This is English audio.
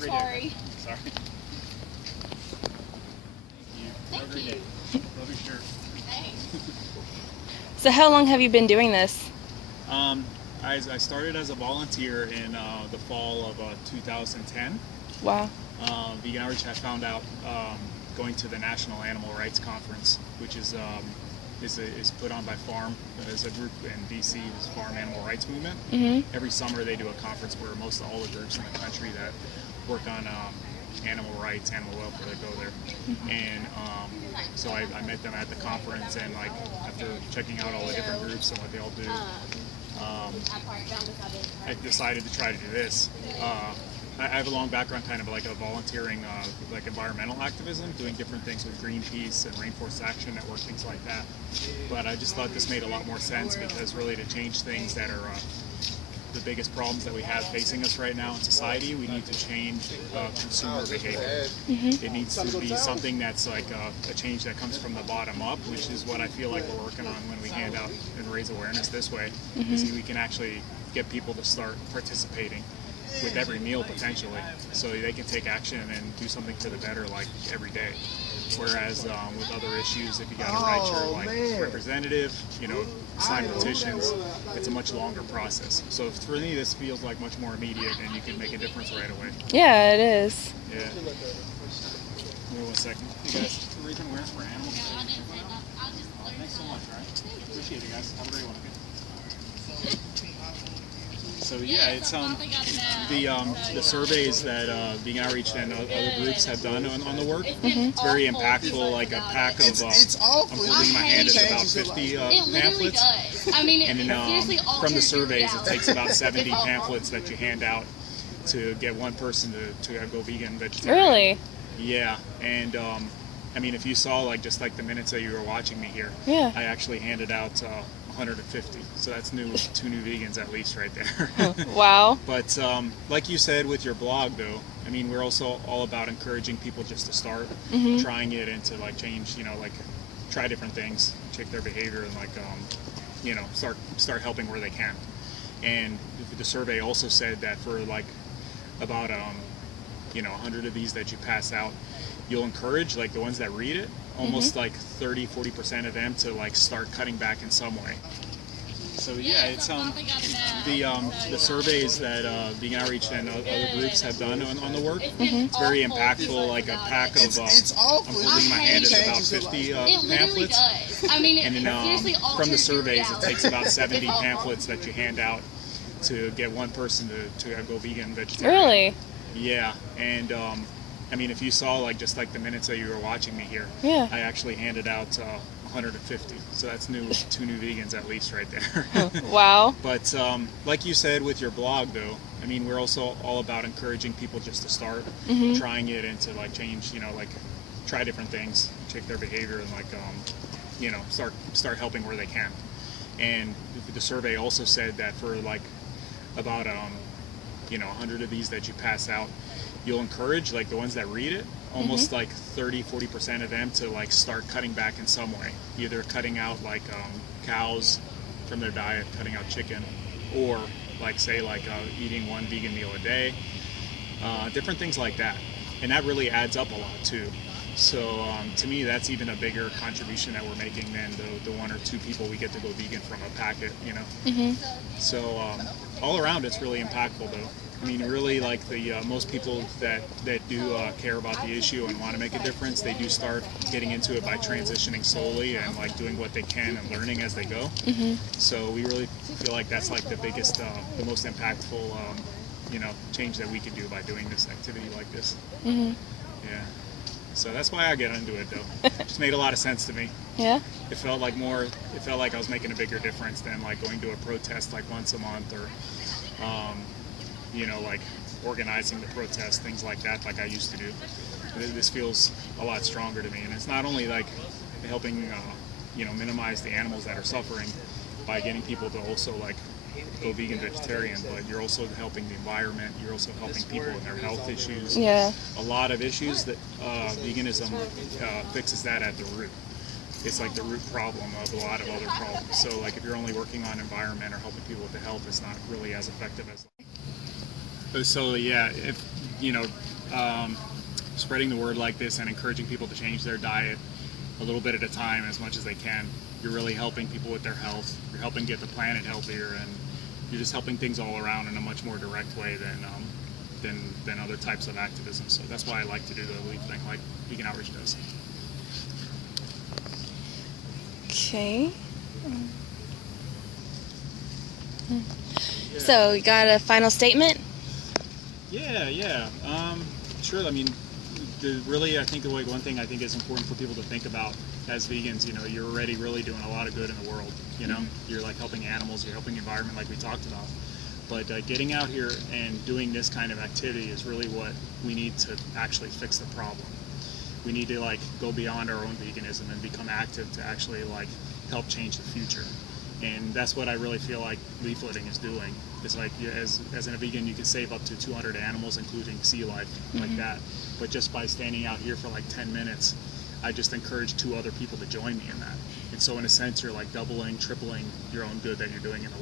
great Sorry. day. Sorry. Thank you. Have a great day. Love your shirt. Thanks. So how long have you been doing this? I started as a volunteer in the fall of 2010. Wow. Vegan Outreach, I found out going to the National Animal Rights Conference, which is put on by Farm. There's a group in DC, it's Farm Animal Rights Movement. Mm-hmm. Every summer they do a conference where most of all the groups in the country that work on animal rights, animal welfare, they go there. Mm-hmm. And so I met them at the conference, and like after checking out all the different groups and what they all do, I decided to try to do this. I have a long background kind of like a volunteering, like environmental activism, doing different things with Greenpeace and Rainforest Action Network, things like that. But I just thought this made a lot more sense because really to change things that are the biggest problems that we have facing us right now in society, we need to change consumer behavior. Mm-hmm. It needs to be something that's like a change that comes from the bottom up, which is what I feel like we're working on when we hand out and raise awareness this way. Mm-hmm. See, we can actually get people to start participating with every meal potentially, so they can take action and do something for the better like every day. Whereas with other issues, if you got to write your like representative, you know, sign petitions, it's a much longer process. So for me, this feels like much more immediate, and you can make a difference right away. Yeah, it is. Yeah. Wait 1 second. You guys, the reason we're for animals. Thanks so much, right? Appreciate it, guys. Have a great one. So yeah, it's the surveys that Vegan Outreach and other groups have done on the work. Mm-hmm. It's very impactful. Like a pack of I'm holding in my hand is about 50 pamphlets. I mean, and from the surveys, it takes about 70 pamphlets that you hand out to get one person to go vegan, vegetarian. Really? Yeah, and I mean, if you saw like just like the minutes that you were watching me here, yeah, I actually handed out 150, so that's two new vegans at least right there. Wow. But like you said with your blog though, I mean, we're also all about encouraging people just to start trying it and to like change, you know, like try different things, check their behavior, and like you know, start helping where they can. And the survey also said that for like about you know, 100 of these that you pass out, you'll encourage like the ones that read it, almost like 30-40% of them to like start cutting back in some way. So yeah, it's the surveys that Vegan Outreach and other groups have done on the work. It's very impactful. Like a pack of I'm holding in my hand is about 50 pamphlets. I mean, and from the surveys, it takes about 70 pamphlets that you hand out to get one person to go vegan, vegetarian. Really? Yeah, and I mean, if you saw like just like the minutes that you were watching me here, yeah, I actually handed out 150, so that's two new vegans at least right there. Wow. But like you said with your blog though, I mean, we're also all about encouraging people just to start trying it and to like change, you know, like try different things, check their behavior, and like you know, start helping where they can. And the survey also said that for like about you know, 100 of these that you pass out, you'll encourage like the ones that read it, almost like 30-40% of them to like start cutting back in some way, either cutting out like cows from their diet, cutting out chicken, or like say like eating one vegan meal a day, different things like that. And that really adds up a lot too. So to me, that's even a bigger contribution that we're making than the 1 or 2 people we get to go vegan from a packet, you know. So all around, it's really impactful though. I mean, really, like the most people that do care about the issue and want to make a difference, they do start getting into it by transitioning slowly and like doing what they can and learning as they go. So we really feel like that's like the biggest, the most impactful, you know, change that we can do by doing this activity like this. Yeah. So that's why I get into it though. It just made a lot of sense to me. Yeah. It felt like I was making a bigger difference than like going to a protest like once a month or, you know, like organizing the protest, things like that, like I used to do. This feels a lot stronger to me, and it's not only like helping, you know, minimize the animals that are suffering by getting people to also like go vegan, vegetarian, but you're also helping the environment. You're also helping people in their health issues. Yeah. A lot of issues that veganism fixes that at the root. It's like the root problem of a lot of other problems. So like if you're only working on environment or helping people with the health, it's not really as effective as. So yeah, if you know, spreading the word like this and encouraging people to change their diet a little bit at a time as much as they can. You're really helping people with their health. You're helping get the planet healthier, and you're just helping things all around in a much more direct way than other types of activism. So that's why I like to do the leaf thing, like Vegan Outreach does. Okay. So, you got a final statement? Yeah. Sure. I mean, really, I think one thing I think is important for people to think about as vegans. You're already really doing a lot of good in the world. You're like helping animals, you're helping the environment, like we talked about. But getting out here and doing this kind of activity is really what we need to actually fix the problem. We need to go beyond our own veganism and become active to actually help change the future. And that's what I really feel like leafleting is doing. It's like, as a vegan, you can save up to 200 animals, including sea life, like that. But just by standing out here for 10 minutes, I just encourage 2 other people to join me in that. And so in a sense, you're doubling, tripling your own good that you're doing in the world.